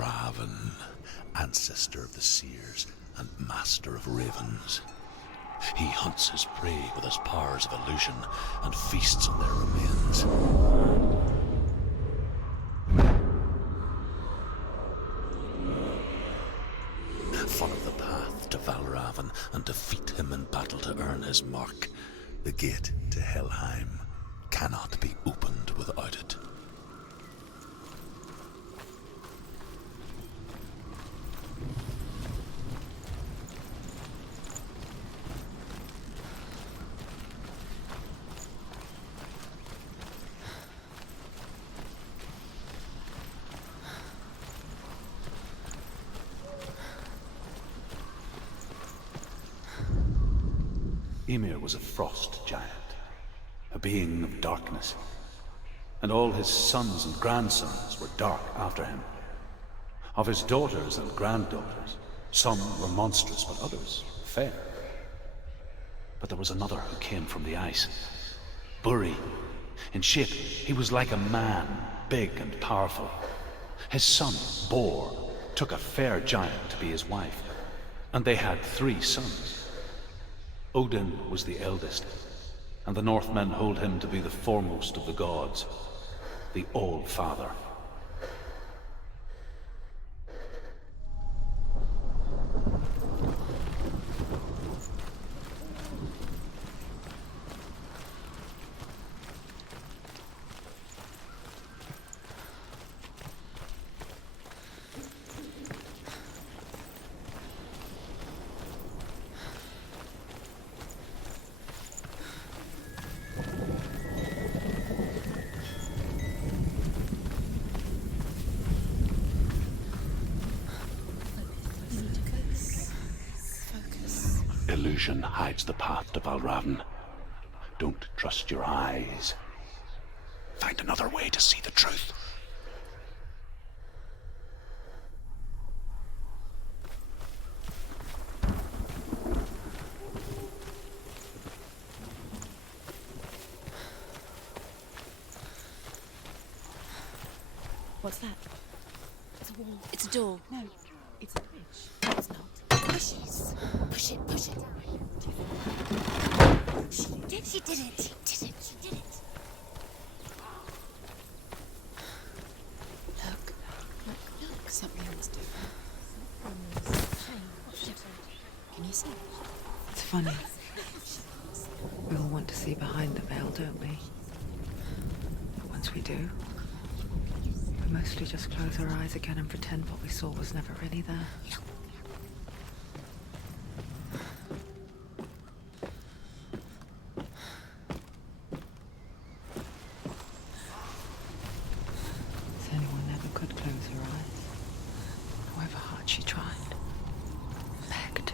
Valravan, ancestor of the seers and master of ravens. He hunts his prey with his powers of illusion and feasts on their remains. Follow the path to Valravan and defeat him in battle to earn his mark. The gate to Helheim cannot be opened without it. Ymir was a frost giant, a being of darkness, and all his sons and grandsons were dark after him. Of his daughters and granddaughters, some were monstrous, but others fair. But there was another who came from the ice, Buri. In shape, he was like a man, big and powerful. His son, Bor, took a fair giant to be his wife, and they had 3 sons. Odin was the eldest, and the Northmen hold him to be the foremost of the gods, the All-Father. Illusion hides the path to Valravan. Don't trust your eyes. Find another way to see the truth. What's that? It's a wall. It's a door. No, it's a bridge. No, it's not. Pushes. Push it, push it. She did it. She did it. She did it. She did it. Look. Something's different. Can you see? It's funny. We all want to see behind the veil, don't we? But once we do, we mostly just close our eyes again and pretend what we saw was never really there. Senua never could close her eyes, however hard she tried. Begged.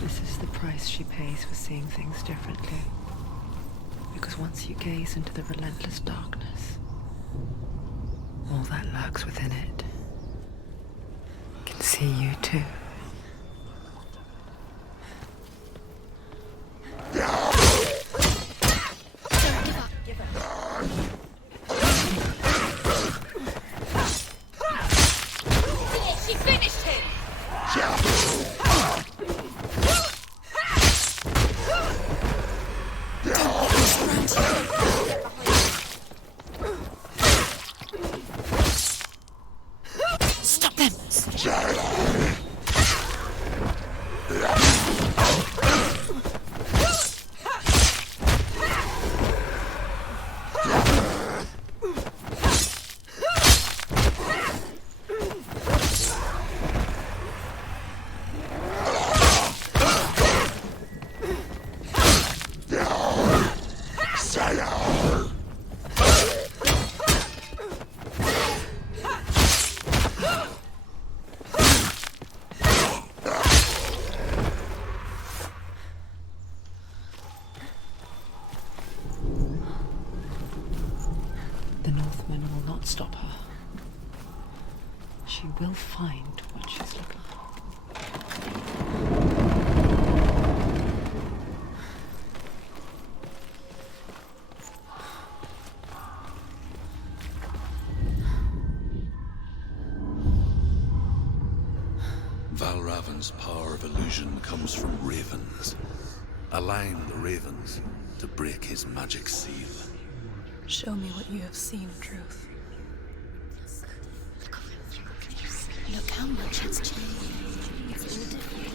This is the price she pays for seeing things differently. Because once you gaze into the relentless darkness, all that lurks within it can see you too. She finished him! Stop them! The Northmen will not stop her. She will find what she's looking for. Valravan's power of illusion comes from ravens. Align the ravens to break his magic seal. Show me what you have seen, Truth. Look how much it's changed. It's all different.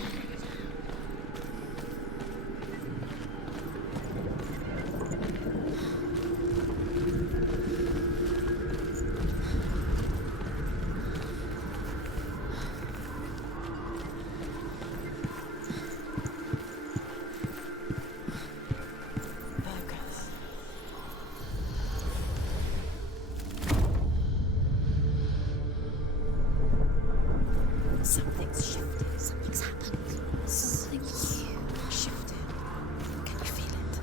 Something's shifted. Something's happened. Something huge shifted. Can you feel it?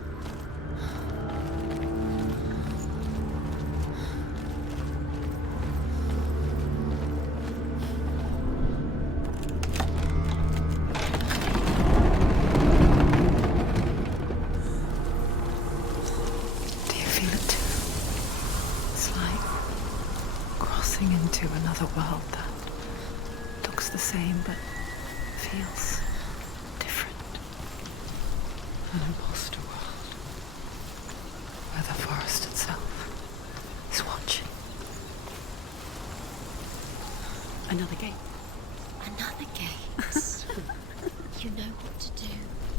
Do you feel it too? It's like crossing into another world that looks the same but feels different. An imposter world where the forest itself is watching. Another gate. Another gate. You know what to do.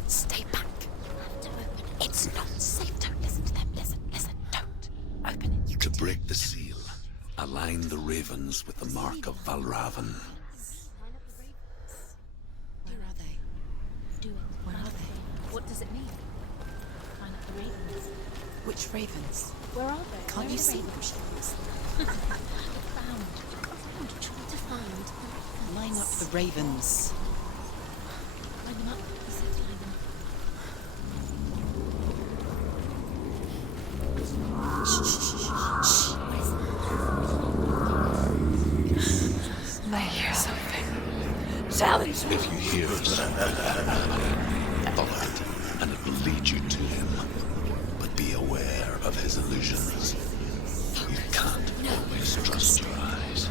Stay back. Have to open it. It's not safe. Don't listen to them. Listen. Don't. Open it. You To can break the seal, align the ravens with the mark of Valravan. Where are they? Do it. Where are they? What does it mean? Find out the ravens. Which ravens? Where are they? Can't Where you are the see them? ravens? Found. Try to find. Line up the ravens. Line them up. He said to line them up. Shh. What is it? They hear something. If you hear something, follow it, and it will lead you to him. But be aware of his illusions. You can't always trust your eyes.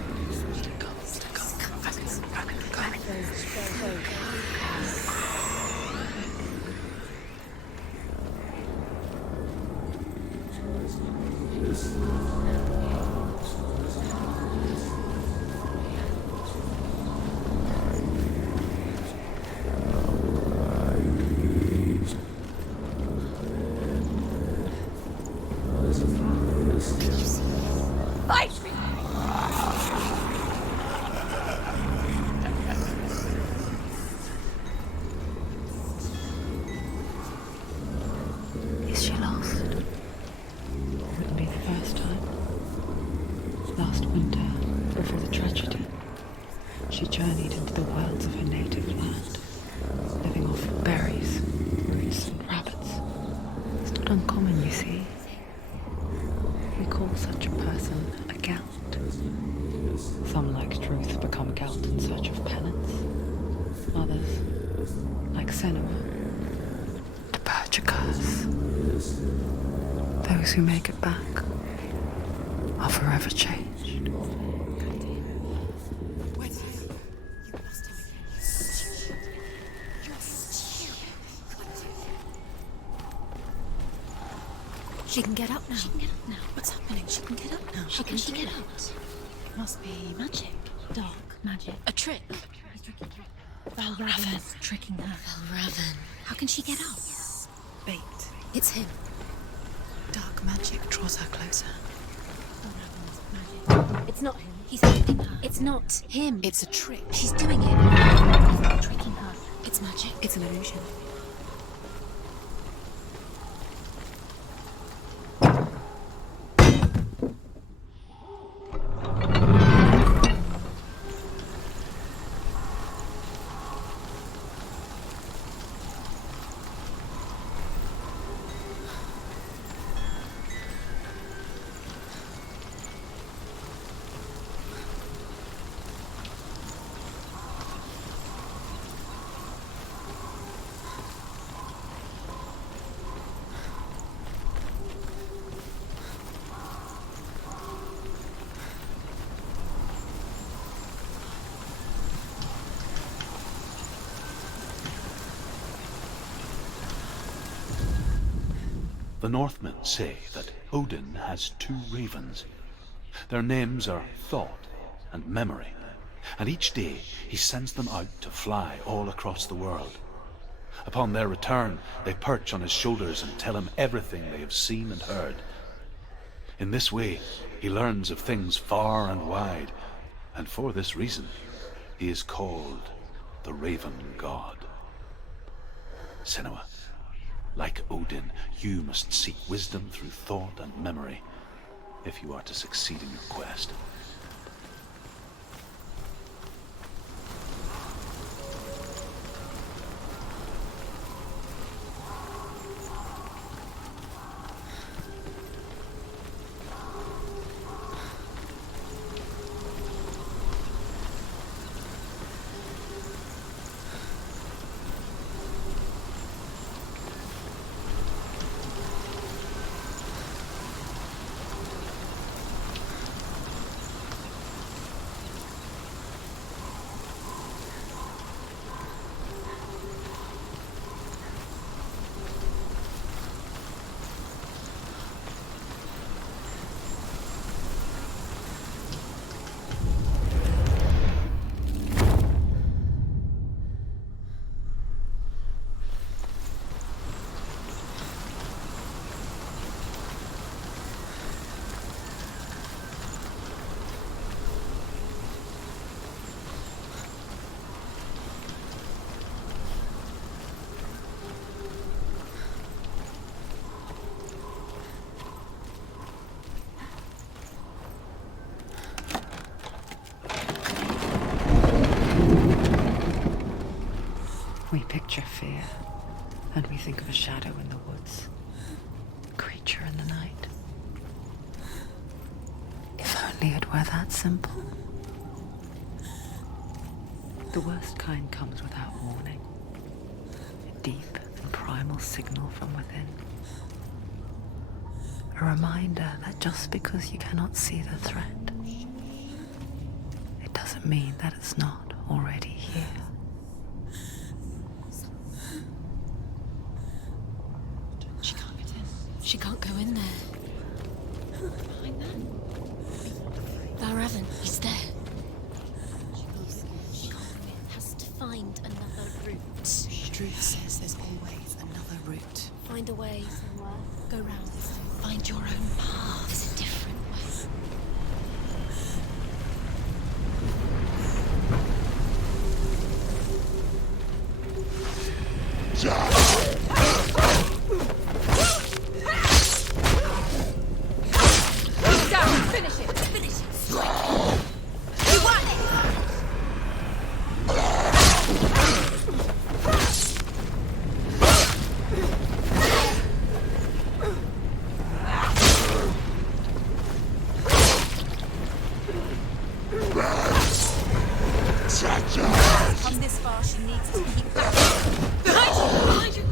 Fight me! Is she lost? Wouldn't be the first time. Last winter, before the tragedy, she journeyed into the wilds of her native land, living off berries, roots, and rabbits. It's not uncommon, you see. We call such a person a Gelt. Some, like Truth, become Gelt in search of penance. Others, like Senua, to purge a curse. Those who make it back are forever changed. Where did you? You lost him again. You're stupid. She can get up now. She can get up now. What's happening? She can get up now. How can she get out? Must be magic. Dark magic. A trick. He's tricking her. Valravan's tricking her. Valravan. How can she get out? Bait. It's him. Dark magic draws her closer. Valravan's magic. It's not him. He's tricking her. It's not him. It's a trick. She's doing it. He's tricking her. It's magic. It's an illusion. The Northmen say that Odin has 2 ravens. Their names are Thought and Memory, and each day he sends them out to fly all across the world. Upon their return, they perch on his shoulders and tell him everything they have seen and heard. In this way, he learns of things far and wide, and for this reason, he is called the Raven God. Senua, like Odin, you must seek wisdom through thought and memory if you are to succeed in your quest. We picture fear, and we think of a shadow in the woods, a creature in the night. If only it were that simple. The worst kind comes without warning, a deep and primal signal from within. A reminder that just because you cannot see the threat, it doesn't mean that it's not already here. She can't go in there. Behind that? Valravn, he's there. She can't go in. Has to find another route. Truth says there's always another route. Find a way somewhere. Go round. Find your own path. There's a different way. Come this far, she needs to keep going. Behind you!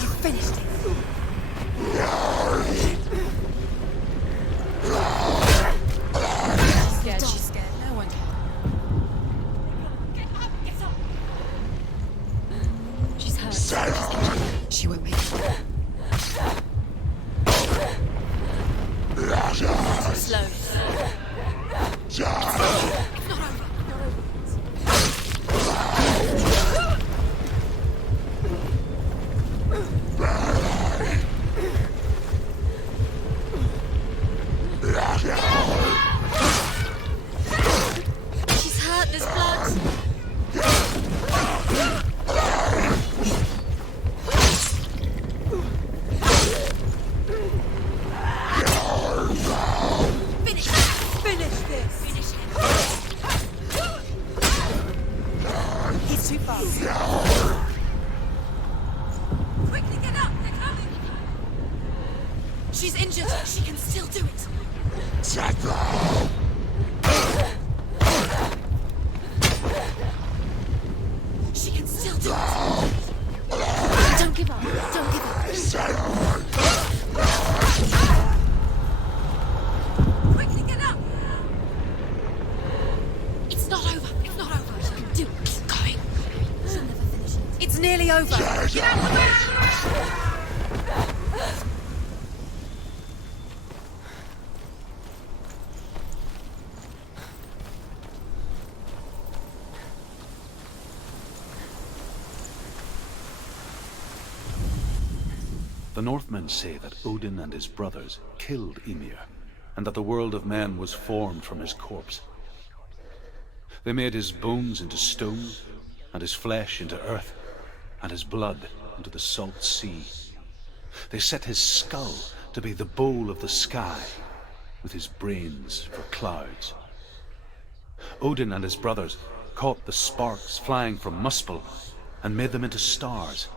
You finished it. She's scared. No one can. She's hurt. She won't make it. Slow. She's hurt. There's blood. Finish this. Finish him. He's too fast. Quickly get up. They're coming. She's injured. She can still do it. She can still do it. Don't give up. Don't give up. be over. Get out the way! The Northmen say that Odin and his brothers killed Ymir, and that the world of men was formed from his corpse. They made his bones into stone, and his flesh into earth, and his blood into the salt sea. They set his skull to be the bowl of the sky, with his brains for clouds. Odin and his brothers caught the sparks flying from Muspel and made them into stars.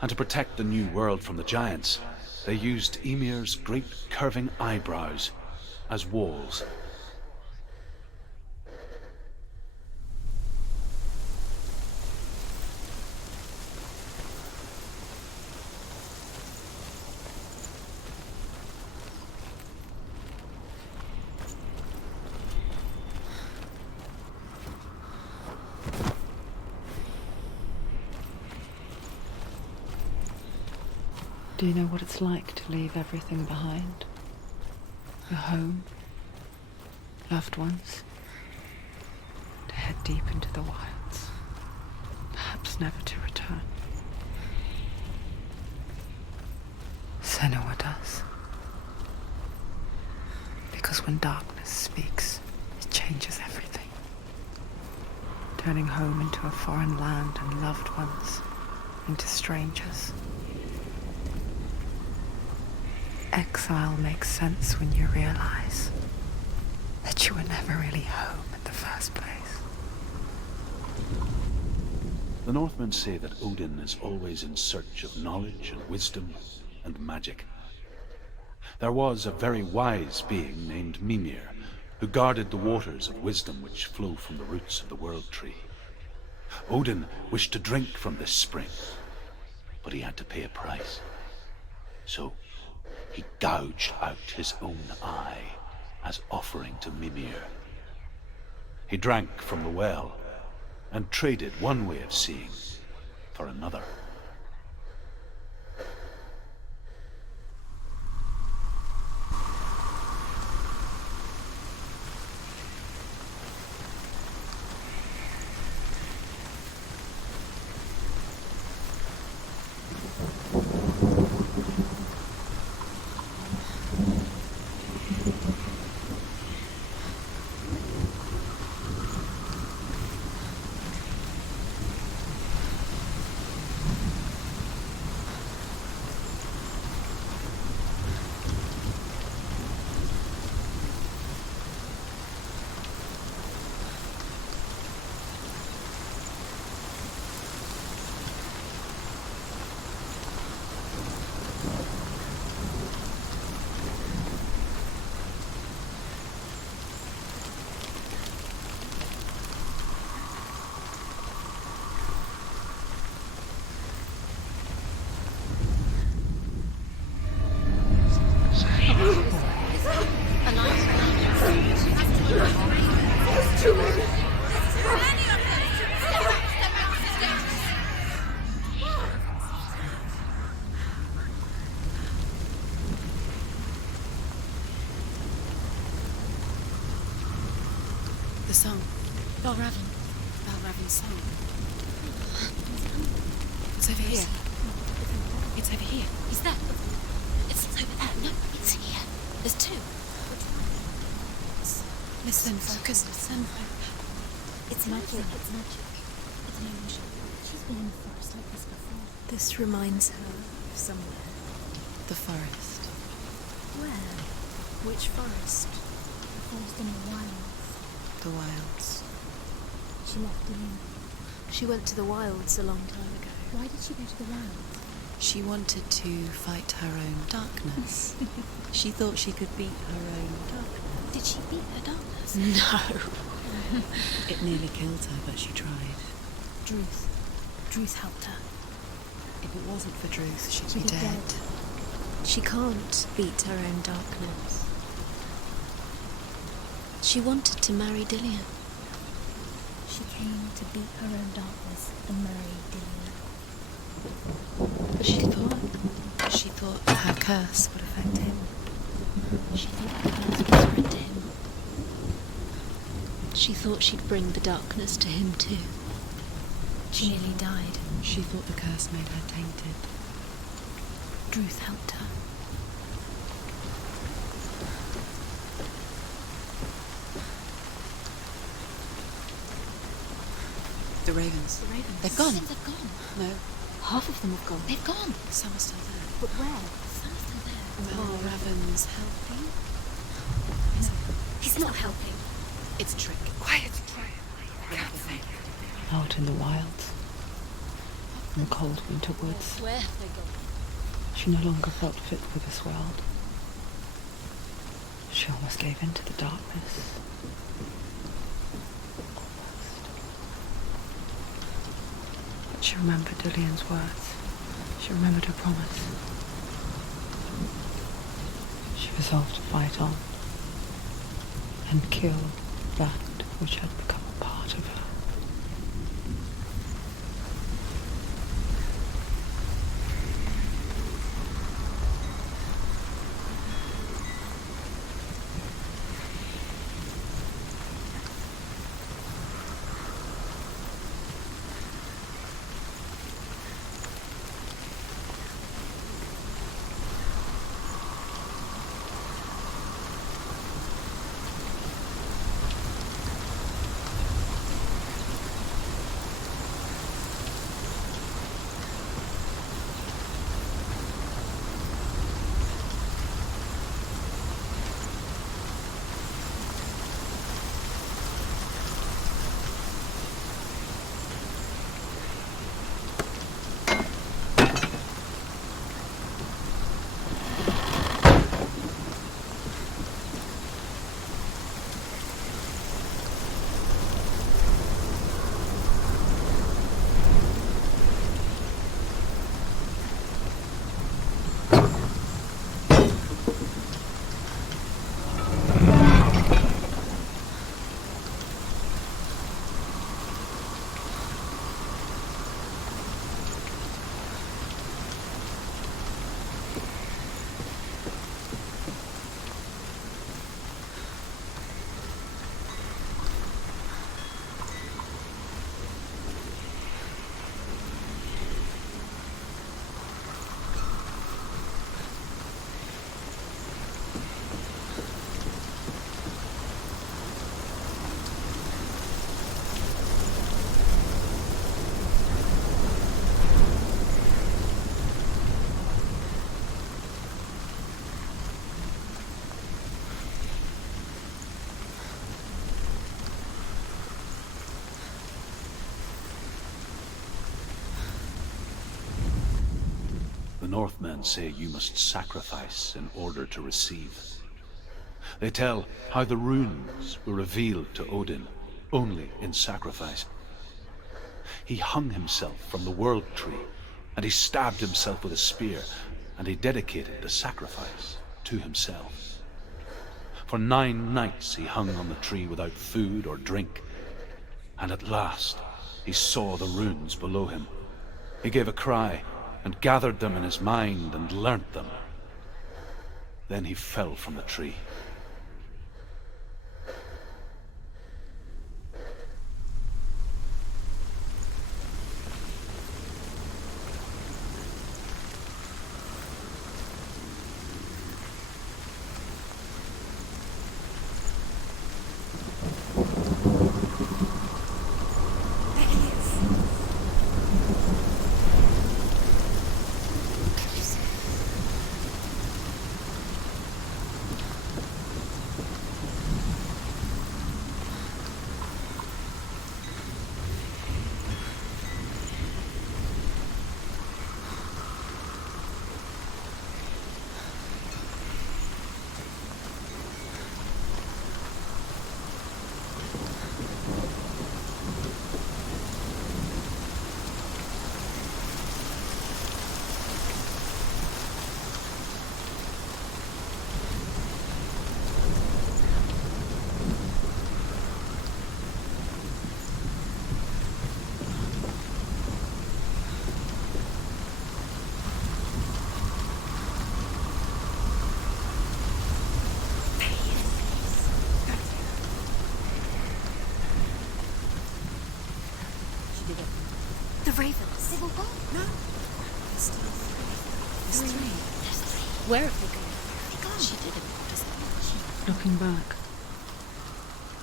And to protect the new world from the giants, they used Ymir's great curving eyebrows as walls. Do you know what it's like to leave everything behind? Your home, loved ones, to head deep into the wilds, perhaps never to return. Senua does. Because when darkness speaks, it changes everything. Turning home into a foreign land and loved ones into strangers. Exile makes sense when you realize that you were never really home in the first place. The Northmen say that Odin is always in search of knowledge and wisdom and magic. There was a very wise being named Mimir, who guarded the waters of wisdom which flow from the roots of the World Tree. Odin wished to drink from this spring, but he had to pay a price. So he gouged out his own eye as offering to Mimir. He drank from the well and traded one way of seeing for another. The song. Balravin's song. It's over here. It's over here. Is that? It's over there. No, it's here. There's two. Listen, focus. Listen. It's magic. It's magic. It's an illusion. She's been in the forest like this before. This reminds her of somewhere. The forest. Where? Which forest? The forest in the wilds. The wilds. She left alone. She went to the wilds a long time ago. Why did she go to the wilds? She wanted to fight her own darkness. She thought she could beat her own darkness. Did she beat her darkness? No. It nearly killed her, but she tried. Druth helped her. If it wasn't for Druth, she'd be dead. She can't beat her own darkness. She wanted to marry Dillian. She came to beat her own darkness and marry Dillian. But she thought her curse would affect him. She thought the curse whispered to him. She thought she'd bring the darkness to him too. She nearly died. She thought the curse made her tainted. Druth helped her. The ravens. The ravens. They've gone. They've gone. No. Half of them have gone. They've gone. Some are still there. But where? Some are still there. Well, Raven's helping. No, he's not helping. It's a trick. Quiet. Try it. I can't think. Out in the wilds. In the cold winter woods. Where have they gone? She no longer felt fit for this world. She almost gave in to the darkness. But she remembered Dillian's words. She remembered her promise. She resolved to fight on and kill that which had become a part of her. The Northmen say you must sacrifice in order to receive. They tell how the runes were revealed to Odin only in sacrifice. He hung himself from the world tree, and he stabbed himself with a spear, and he dedicated the sacrifice to himself. For 9 nights he hung on the tree without food or drink, and at last he saw the runes below him. He gave a cry, and gathered them in his mind and learnt them. Then he fell from the tree. ravens. They've all gone. No. There's still three. There's three. Where have they gone? She didn't notice. Looking back,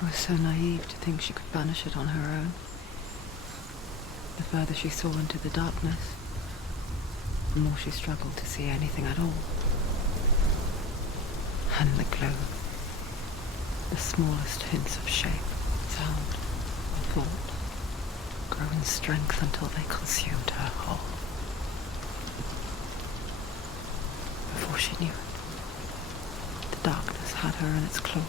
I was so naive to think she could banish it on her own. The further she saw into the darkness, the more she struggled to see anything at all. And the glow, the smallest hints of shape, sound, or thought, grow in strength until they consumed her whole. Before she knew it, the darkness had her in its claws.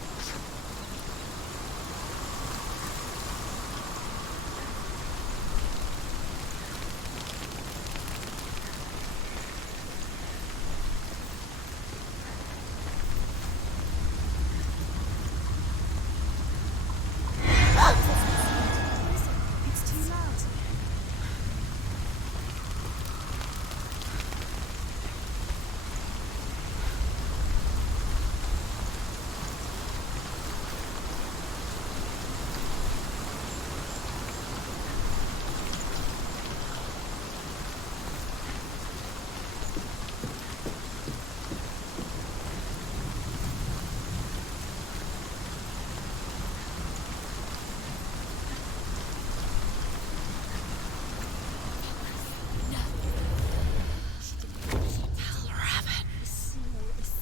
It's too loud.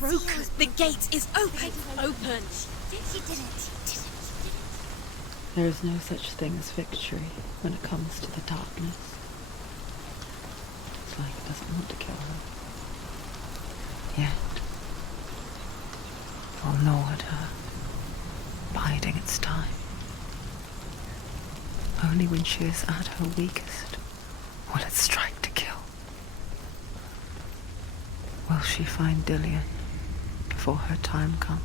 Broken. The gate is open. Open. She did it. There is no such thing as victory when it comes to the darkness. It's like it doesn't want to kill her. Yet, it will gnaw at her, biding its time. Only when she is at her weakest will it strike to kill. Will she find Dillion before her time comes?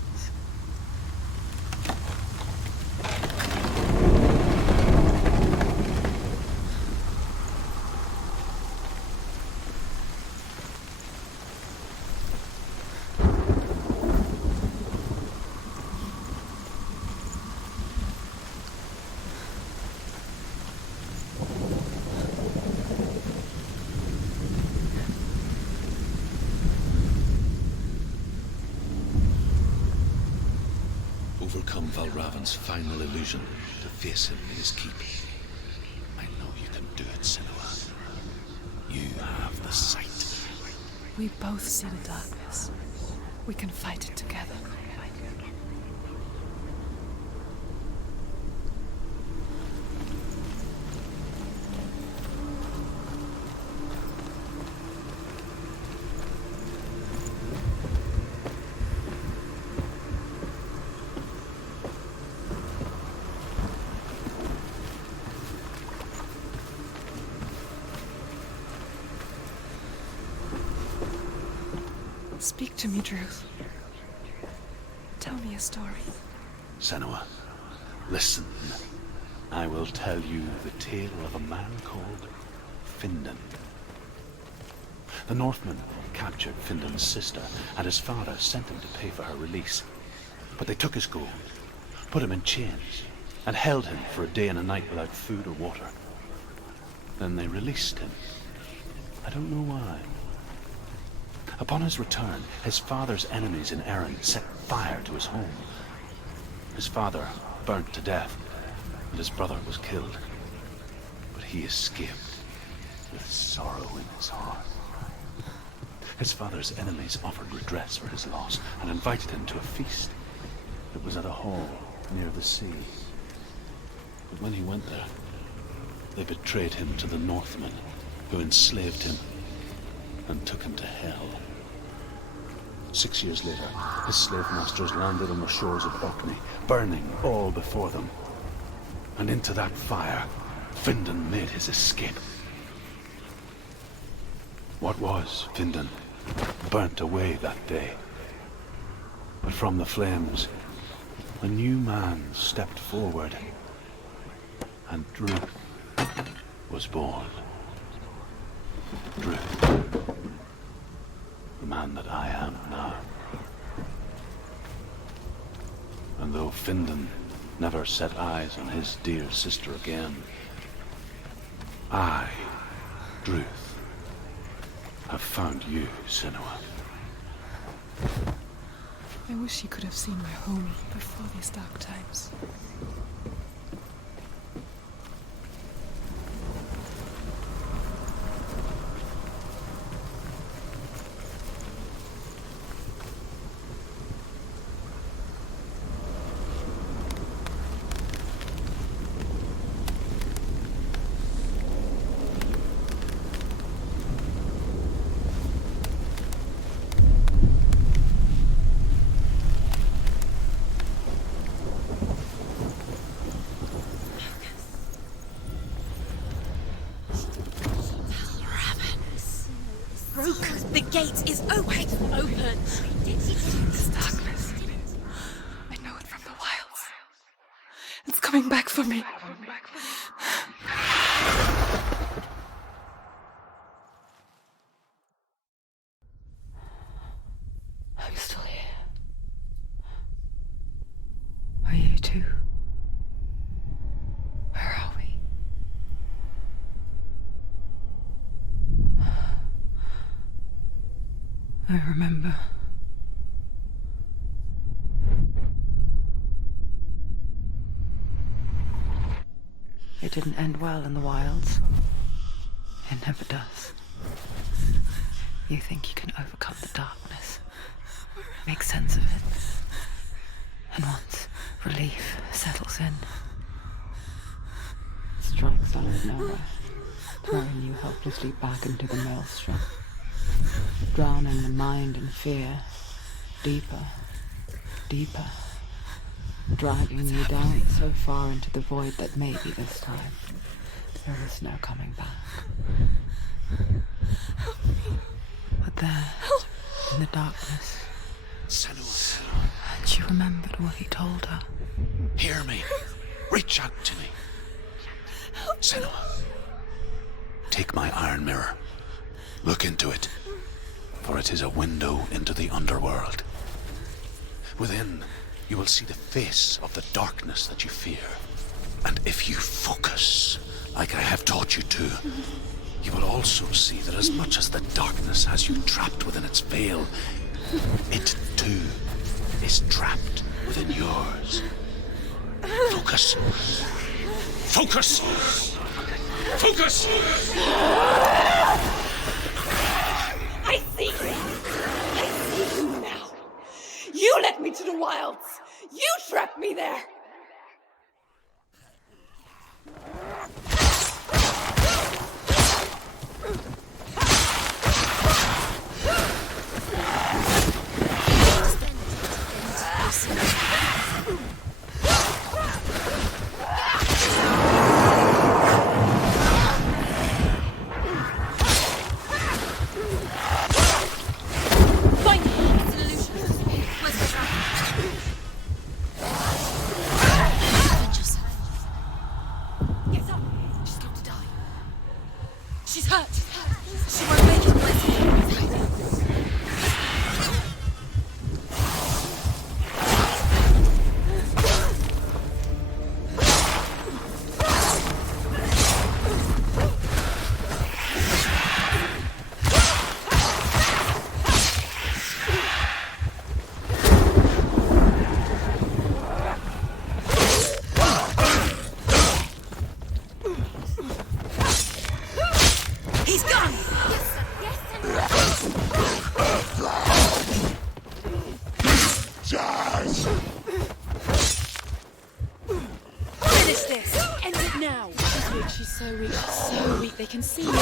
Overcome Valravan's final illusion to face him in his keep. I know you can do it, Senua. You have the sight. We both see the darkness. We can fight it together. Speak to me, Druth. Tell me a story. Senua, listen. I will tell you the tale of a man called Findan. The Northmen captured Findan's sister, and his father sent him to pay for her release. But they took his gold, put him in chains, and held him for a day and a night without food or water. Then they released him. I don't know why. Upon his return, his father's enemies in Erin set fire to his home. His father burnt to death, and his brother was killed. But he escaped with sorrow in his heart. His father's enemies offered redress for his loss and invited him to a feast. It was at a hall near the sea. But when he went there, they betrayed him to the Northmen, who enslaved him and took him to hell. 6 years later, his slave masters landed on the shores of Orkney, burning all before them. And into that fire, Findan made his escape. What was Findan burnt away that day. But from the flames, a new man stepped forward, and Druth was born. Druth. The man that I am now. And though Findan never set eyes on his dear sister again, I Druth, have found you, Senua. I wish you could have seen my home before these dark times. The gate is open. Open. This darkness. I know it from the wilds. It's coming back for me. I'm still here. Are you too? Where are we? I remember. It didn't end well in the wilds. It never does. You think you can overcome the darkness, make sense of it, and once relief settles in, it strikes out of nowhere, throwing you helplessly back into the maelstrom, drowning the mind in fear, deeper, deeper, dragging you down so far into the void that maybe this time there is no coming back. But there, in the darkness, Senua, she remembered what he told her. hear me. Reach out to me. Senua, take my iron mirror. Look into it, for it is a window into the underworld. Within, you will see the face of the darkness that you fear. And if you focus, like I have taught you to, you will also see that as much as the darkness has you trapped within its veil, it too is trapped within yours. Focus. Focus! Focus! I see you. I see you now. You led me to the wilds. You trapped me there. She's hurt. She won't make it unless he's gone! Finish this! End it now! She's so weak, so weak. They can see you.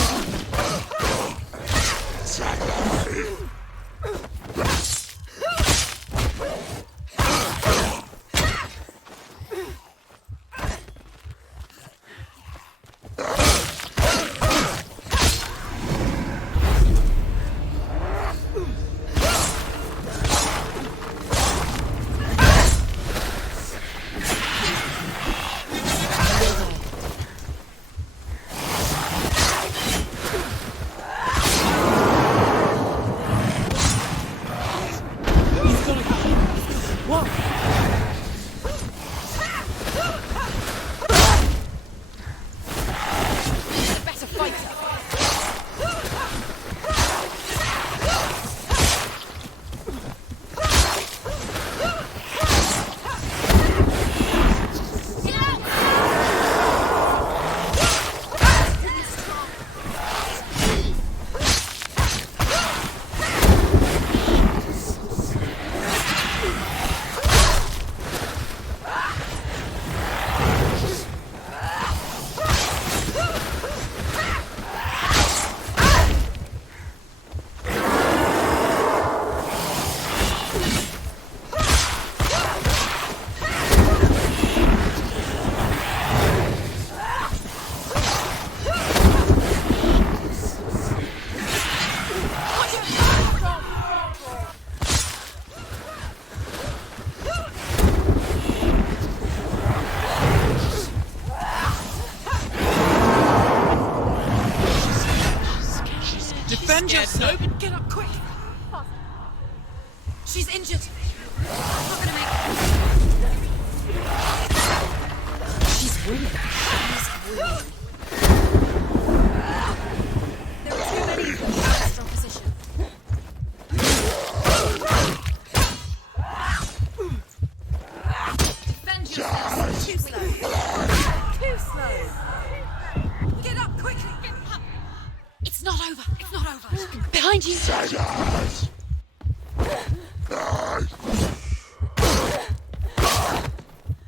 winning. There are too many of them. Strong position. Defend yourself. Too slow. Too slow. Get up quickly. Get up. It's not over. It's not over. Behind you.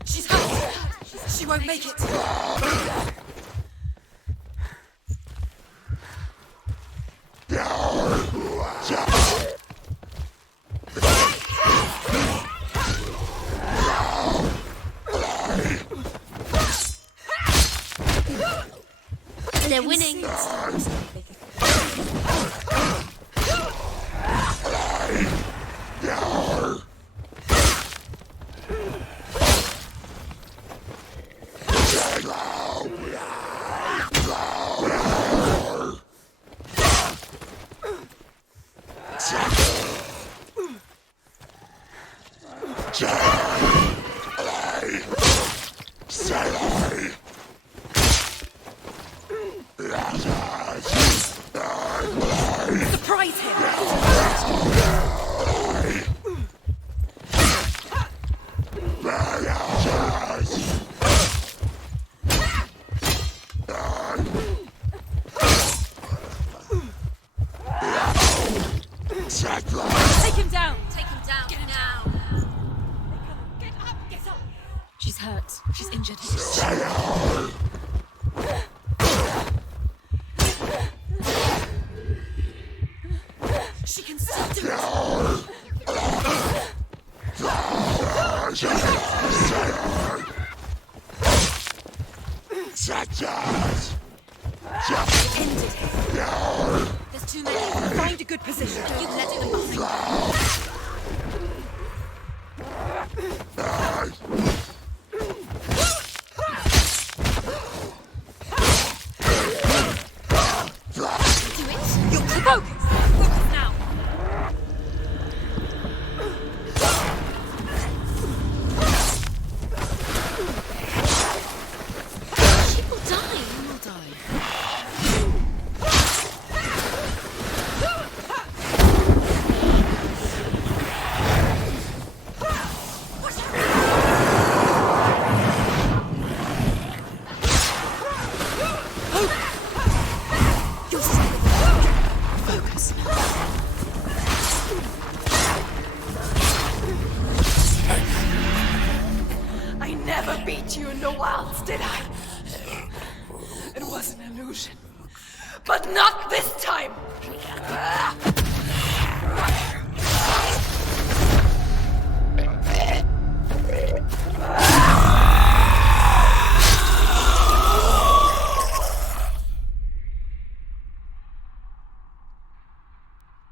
She's hurt. She won't make it. They're winning. Surprise him. Take him down. Take him down. Get him now. Get up. Get up. She's hurt. She's injured. She can still do it. Ended it. There's too many. Find a good position. You let it behind. Do it. You'll focus. Focus now. She will die. You will die. You'll stay with me. Focus. I never beat you in the wilds, did I? It was an illusion. But not this time!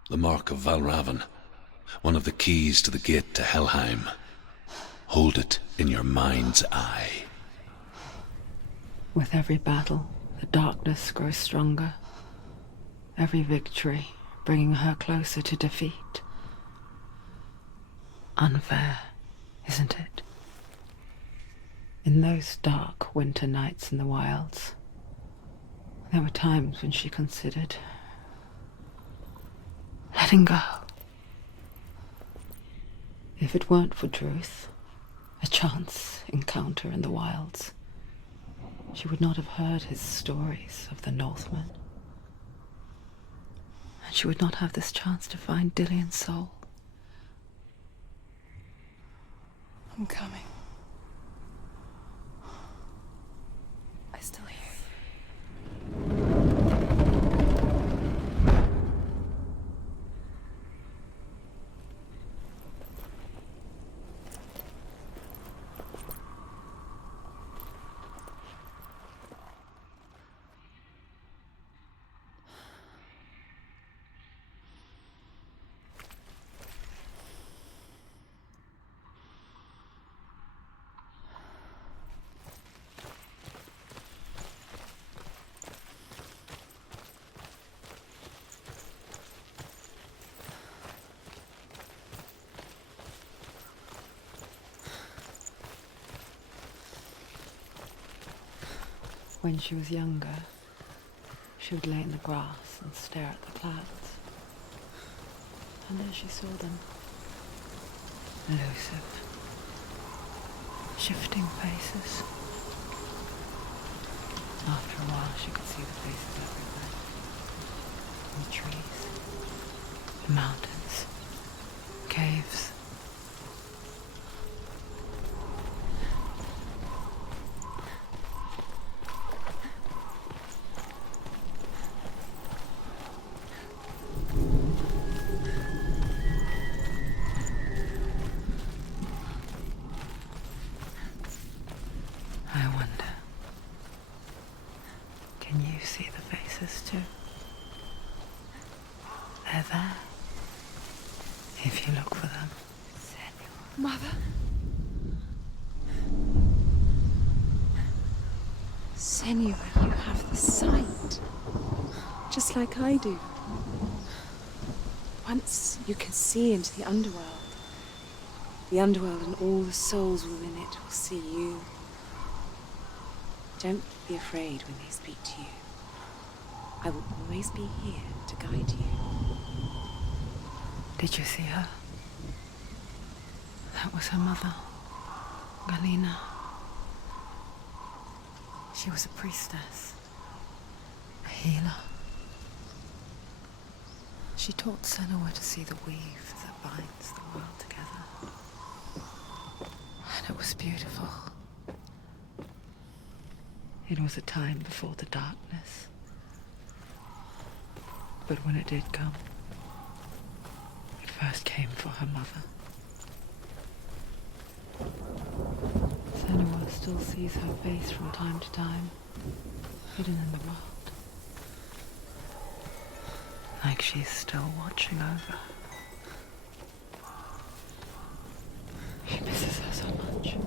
The mark of Valravan, one of the keys to the gate to Helheim. Hold it in your mind's eye. With every battle, the darkness grows stronger. Every victory bringing her closer to defeat. Unfair, isn't it? In those dark winter nights in the wilds, there were times when she considered letting go. If it weren't for Druth, a chance encounter in the wilds, she would not have heard his stories of the Northmen. And she would not have this chance to find Dillion's soul. I'm coming. I still hear you. When she was younger, she would lay in the grass and stare at the clouds. And as she saw them, elusive, shifting faces. After a while, she could see the faces everywhere. In the trees, the mountains, caves. I wonder, can you see the faces too? They're there, if you look for them. Senua. Mother? Senua, you have the sight. Just like I do. Once you can see into the underworld and all the souls within it will see you. Don't be afraid when they speak to you. I will always be here to guide you. Did you see her? That was her mother, Galina. She was a priestess, a healer. She taught Senua to see the weave that binds the world together. And it was beautiful. It was a time before the darkness. But when it did come, it first came for her mother. Senua still sees her face from time to time, hidden in the world. Like she's still watching over. She misses her so much.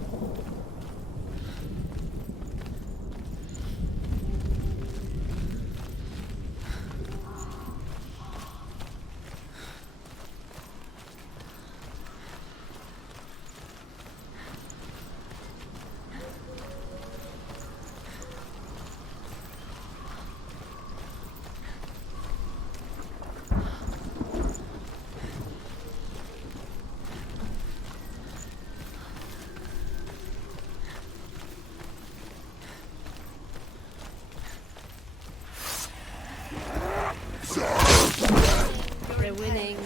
We're winning.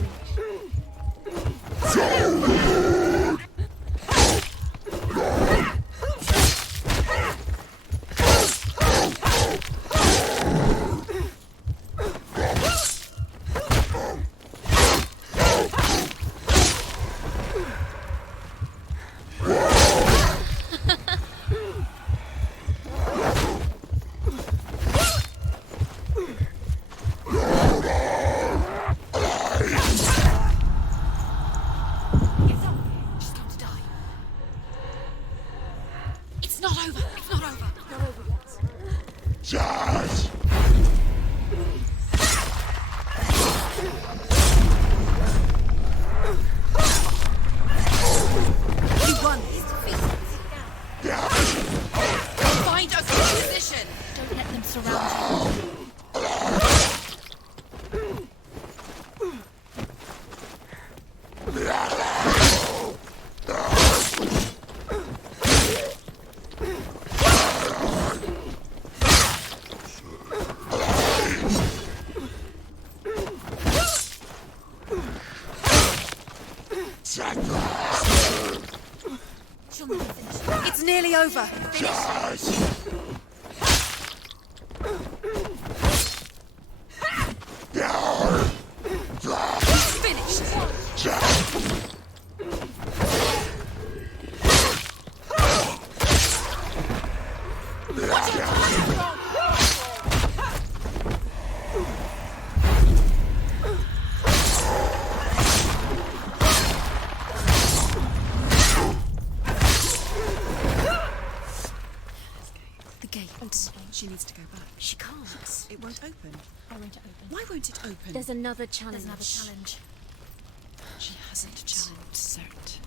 Charge! You won. Find us a position. Don't let them surround you. It's nearly over. Finished. The gate. She needs to go back. She can't. It won't open. Why won't it open? Why won't it open? There's another challenge. She hasn't challenged Cert.